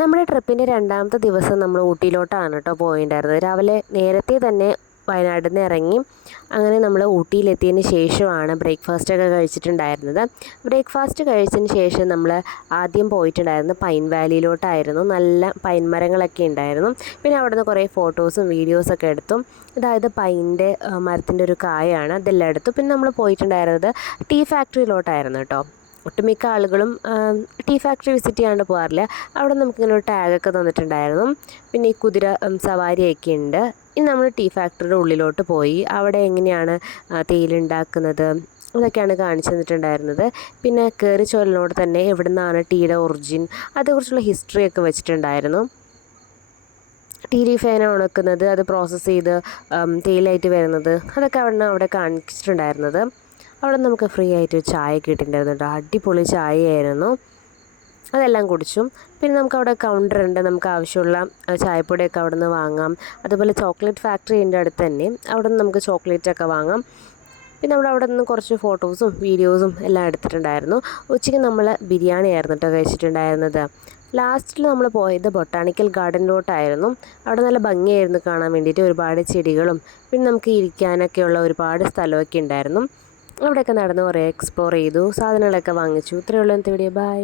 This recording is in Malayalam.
നമ്മുടെ ട്രിപ്പിൻ്റെ രണ്ടാമത്തെ ദിവസം നമ്മൾ ഊട്ടിയിലോട്ടാണ് കേട്ടോ പോയിട്ടുണ്ടായിരുന്നത്. രാവിലെ നേരത്തെ തന്നെ വയനാട്ടിൽ നിന്ന് ഇറങ്ങി അങ്ങനെ നമ്മൾ ഊട്ടിയിലെത്തിയതിന് ശേഷമാണ് ബ്രേക്ക്ഫാസ്റ്റൊക്കെ കഴിച്ചിട്ടുണ്ടായിരുന്നത്. ബ്രേക്ക്ഫാസ്റ്റ് കഴിച്ചതിന് ശേഷം നമ്മൾ ആദ്യം പോയിട്ടുണ്ടായിരുന്നത് പൈൻ വാലിയിലോട്ടായിരുന്നു. നല്ല പൈൻ മരങ്ങളൊക്കെ ഉണ്ടായിരുന്നു. പിന്നെ അവിടെ നിന്ന് കുറേ ഫോട്ടോസും വീഡിയോസൊക്കെ എടുത്തു. അതായത് പൈൻ്റെ മരത്തിൻ്റെ ഒരു കായാണ്, അതെല്ലാം എടുത്തു. പിന്നെ നമ്മൾ പോയിട്ടുണ്ടായിരുന്നത് ടീ ഫാക്ടറിയിലോട്ടായിരുന്നു കേട്ടോ. ഒട്ടുമിക്ക ആളുകളും ടീ ഫാക്ടറി വിസിറ്റ് ചെയ്യാണ്ട് പോകാറില്ല. അവിടെ നമുക്കിങ്ങനെ ഒരു ടാഗൊക്കെ തന്നിട്ടുണ്ടായിരുന്നു. പിന്നെ ഈ കുതിര സവാരിയൊക്കെ ഉണ്ട്. ഇനി നമ്മൾ ടീ ഫാക്ടറിയുടെ ഉള്ളിലോട്ട് പോയി അവിടെ എങ്ങനെയാണ് തേയില ഉണ്ടാക്കുന്നത് അതൊക്കെയാണ് കാണിച്ചു തന്നിട്ടുണ്ടായിരുന്നത്. പിന്നെ കയറി ചോലിനോട് തന്നെ എവിടെ നിന്നാണ് ടീയുടെ ഒറിജിൻ അതേക്കുറിച്ചുള്ള ഹിസ്റ്ററിയൊക്കെ വെച്ചിട്ടുണ്ടായിരുന്നു. ടീ ലീഫേന ഉണക്കുന്നത്, അത് പ്രോസസ്സ് ചെയ്ത് തേയിലായിട്ട് വരുന്നത്, അതൊക്കെ അവിടെ കാണിച്ചിട്ടുണ്ടായിരുന്നത്. അവിടെ നമുക്ക് ഫ്രീ ആയിട്ട് ചായ കിട്ടിയിട്ടുണ്ടായിരുന്നു കേട്ടോ. അടിപൊളി ചായയായിരുന്നു. അതെല്ലാം കുടിച്ചു. പിന്നെ നമുക്ക് അവിടെ കൗണ്ടർ ഉണ്ട്, നമുക്ക് ആവശ്യമുള്ള ചായപ്പൊടിയൊക്കെ അവിടെ നിന്ന് വാങ്ങാം. അതുപോലെ ചോക്ലേറ്റ് ഫാക്ടറിൻ്റെ അടുത്ത് തന്നെ അവിടെ നിന്ന് നമുക്ക് ചോക്ലേറ്റൊക്കെ വാങ്ങാം. പിന്നെ നമ്മൾ അവിടെ നിന്ന് കുറച്ച് ഫോട്ടോസും വീഡിയോസും എല്ലാം എടുത്തിട്ടുണ്ടായിരുന്നു. ഉച്ചയ്ക്ക് നമ്മൾ ബിരിയാണി ആയിരുന്നു കേട്ടോ കഴിച്ചിട്ടുണ്ടായിരുന്നത്. ലാസ്റ്റിൽ നമ്മൾ പോയത് ബൊട്ടാണിക്കൽ ഗാർഡനിലോട്ടായിരുന്നു. അവിടെ നല്ല ഭംഗിയായിരുന്നു കാണാൻ വേണ്ടിയിട്ട്. ഒരുപാട് ചെടികളും പിന്നെ നമുക്ക് ഇരിക്കാനൊക്കെയുള്ള ഒരുപാട് സ്ഥലമൊക്കെ ഉണ്ടായിരുന്നു. അവിടെയൊക്കെ നടന്ന് കുറേ എക്സ്പ്ലോർ ചെയ്തു, സാധനങ്ങളൊക്കെ വാങ്ങിച്ചു. ഇത്രയേ ഉള്ളൂ ഇന്നത്തെ വീഡിയോ. ബൈ.